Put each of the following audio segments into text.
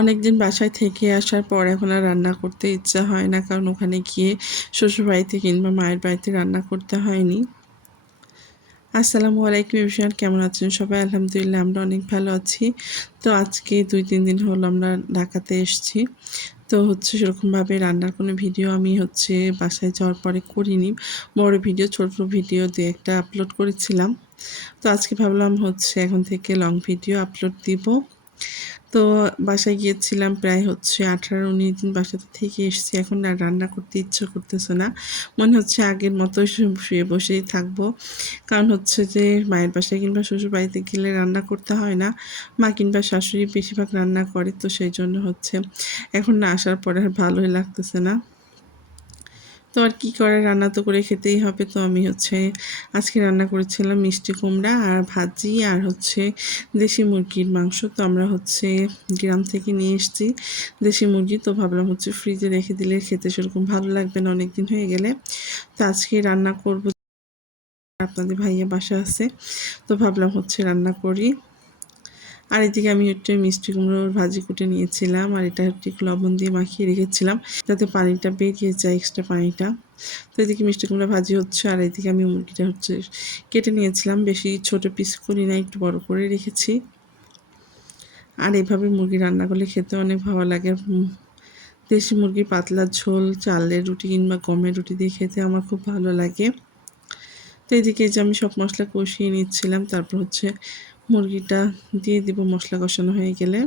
অনেক দিন বাসায় থেকে আসার পর এখন আর রান্না করতে ইচ্ছা হয় না, কারণ ওখানে গিয়ে শ্বশুরবাড়িতে কিংবা মায়ের বাড়িতে রান্না করতে হয়নি। আসসালামু আলাইকুম ইমশান কেমন আছেন সবাই? আলহামদুলিল্লাহ, আমরা অনেক ভালো আছি। তো আজকে দুই, তিন দিন হলো আমরা ঢাকাতে এসেছি। তো হচ্ছে সেরকমভাবে রান্নার কোনো ভিডিও আমি হচ্ছে বাসায় যাওয়ার পরে করিনি। বড় ভিডিও, ছোট ভিডিও দিয়ে একটা আপলোড করেছিলাম। তো আজকে ভাবলাম হচ্ছে এখন থেকে লং ভিডিও আপলোড দিব। তো বাসায় গিয়েছিলাম প্রায় হচ্ছে আঠারো উনিশ দিন বাসাতে থেকে এসেছি। এখন আর রান্না করতে ইচ্ছা করতেছে না। মনে হচ্ছে আগের মতো শুয়ে বসেই থাকব। কারণ হচ্ছে যে মায়ের বাসায় কিংবা শ্বশুর বাড়িতে গেলে রান্না করতে হয় না। মা কিংবা শাশুড়ি বেশিরভাগ রান্না করে, তো সেই জন্য হচ্ছে এখন না আসার পরে আর ভালোই লাগতেছে না। তো আর কী করে রান্না তো করে খেতেই হবে তো আমি হচ্ছে আজকে রান্না করেছিলাম মিষ্টি কুমড়া আর ভাজি আর হচ্ছে দেশি মুরগির মাংস। তো আমরা হচ্ছে গ্রাম থেকে নিয়ে এসেছি দেশি মুরগি। তো ভাবলাম হচ্ছে ফ্রিজে রেখে দিলে খেতে সেরকম ভালো লাগবে না অনেক দিন হয়ে গেলে। তো আজকে রান্না করব। আপনাদের ভাইয়া বাসা আছে। তো ভাবলাম হচ্ছে রান্না করি। আর এদিকে আমি একটু মিষ্টি কুমড়োর ভাজি কুটে নিয়েছিলাম আর এটা একটু লবণ দিয়ে মাখিয়ে রেখেছিলাম, যাতে পানিটা বেরিয়ে যায় এক্সট্রা পানিটা। তো এদিকে মিষ্টি কুমড়া ভাজি হচ্ছে আর এদিকে আমি মুরগিটা হচ্ছে কেটে নিয়েছিলাম, বেশি ছোট পিস করি না, একটু বড় করে রেখেছি। আর এভাবে মুরগি রান্না করলে খেতে অনেক ভালো লাগে। দেশি মুরগির পাতলা ঝোল, চালের রুটি কিংবা গমের রুটি দিয়ে খেতে আমার খুব ভালো লাগে। তো এদিকে যে আমি সব মশলা কষিয়ে নিচ্ছিলাম, তারপর হচ্ছে মুরগিটা দিয়ে দিব মশলা কষানো হয়ে গেলে।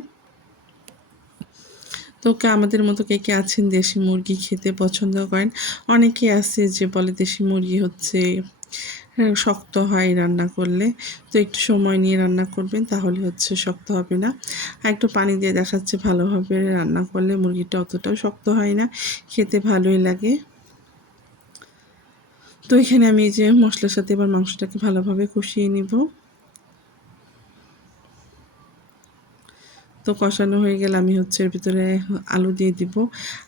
তো আমাদের মতো কে কে আছেন দেশি মুরগি খেতে পছন্দ করেন? অনেকে আছে যে বলে দেশি মুরগি হচ্ছে হ্যাঁ, শক্ত হয় রান্না করলে। তো একটু সময় নিয়ে রান্না করবেন তাহলে হচ্ছে শক্ত হবে না। আর একটু পানি দিয়ে দেখাচ্ছে ভালোভাবে রান্না করলে মুরগিটা অতটাও শক্ত হয় না খেতে ভালোই লাগে। তো এখানে আমি যে মশলার সাথে এবার মাংসটাকে ভালোভাবে কষিয়ে নিব। তো কষানো হয়ে গেলে আমি হচ্ছে এর ভিতরে আলু দিয়ে দিব।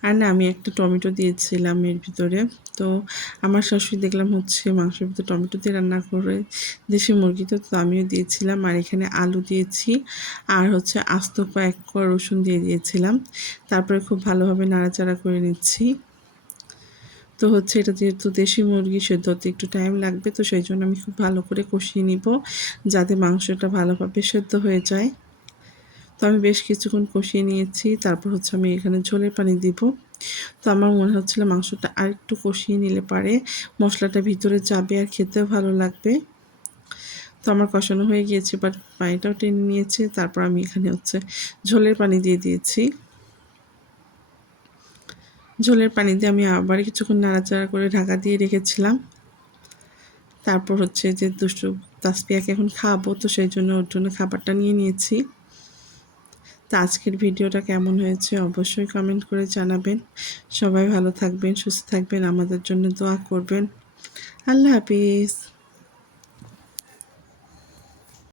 আর না, আমি একটা টমেটো দিয়েছিলাম এর ভিতরে। তো আমার শাশুড়ি দেখলাম হচ্ছে মাংসের ভিতরে টমেটো দিয়ে রান্না করে দেশি মুরগিতে তো আমিও দিয়েছিলাম। আর এখানে আলু দিয়েছি। আর হচ্ছে আস্ত এক রসুন দিয়ে দিয়েছিলাম। তারপরে খুব ভালোভাবে নাড়াচাড়া করে নিচ্ছি। তো হচ্ছে এটা যেহেতু দেশি মুরগি সেদ্ধ হতে একটু টাইম লাগবে, তো সেই জন্য আমি খুব ভালো করে কষিয়ে নিব, যাতে মাংসটা ভালোভাবে সেদ্ধ হয়ে যায়। তো আমি বেশ কিছুক্ষণ কষিয়ে নিয়েছি। তারপর হচ্ছে আমি এখানে ঝোলের পানি দিব। তো আমার মনে হচ্ছিল মাংসটা আর একটু কষিয়ে নিলে পারে। মশলাটা ভিতরে যাবে আর খেতেও ভালো লাগবে। তো আমার কষানো হয়ে গিয়েছে বাট পানিটাও টেনে নিয়েছে। তারপর আমি এখানে হচ্ছে ঝোলের পানি দিয়ে দিয়েছি। ঝোলের পানি দিয়ে আমি আবার কিছুক্ষণ নাড়াচাড়া করে ঢাকা দিয়ে রেখেছিলাম। তারপর হচ্ছে যে দুষ্টু তাসপিয়াকে এখন খাব তো সেই জন্য ওর জন্য খাবারটা নিয়ে নিয়েছি। তো আজকের ভিডিওটা কেমন হয়েছে অবশ্যই কমেন্ট করে জানাবেন। সবাই ভালো থাকবেন, সুস্থ থাকবেন, আমাদের জন্য দোয়া করবেন। আল্লাহ হাফিজ।